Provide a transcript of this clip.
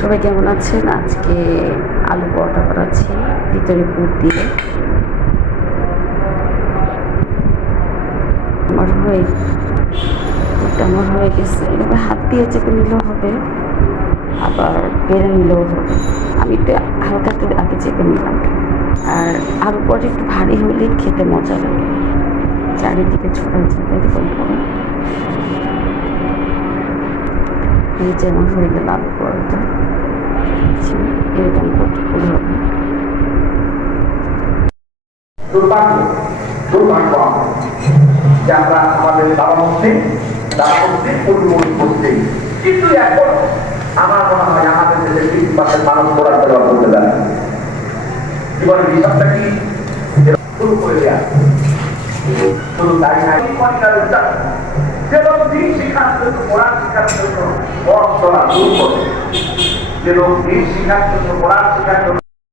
সবাই কেমন আছেন? আজকে আলু পরোটা করাচ্ছি ভিতরে পুর দিয়ে। আমার হয়ে গেছে। এভাবে হাত দিয়ে চেপে নিলেও হবে, আবার বেড়ে নিলেও হবে। আমি একটু হালকা একটু আগে চেপে নিলাম। আর আলু পরোটা একটু ভারী হলে খেতে মজা লাগে, চারিদিকে ছড়াই যাবে এরকম করে। এই যেমন হয়ে গেল আলু পরোটা, এরকম করতে হবে। দুর্ভাগ্য যে আমরা আমাদের দারমধ্যে পরিবর্তন করছি, কিন্তু এখন আমার মনে হয় আমাদের দেশে 30% মানুষ কোরআন তেলাওয়াত করতে জানে। জীবনের হিসাবটা কি শুরু করে দেয়া, শুধু তাই নাই, যে লোক দিন শিখার জন্য, কোরআন শিখার জন্য পথ চলা শুরু করে, যে লোক দিন শিখার জন্য, কোরআন শিখার জন্য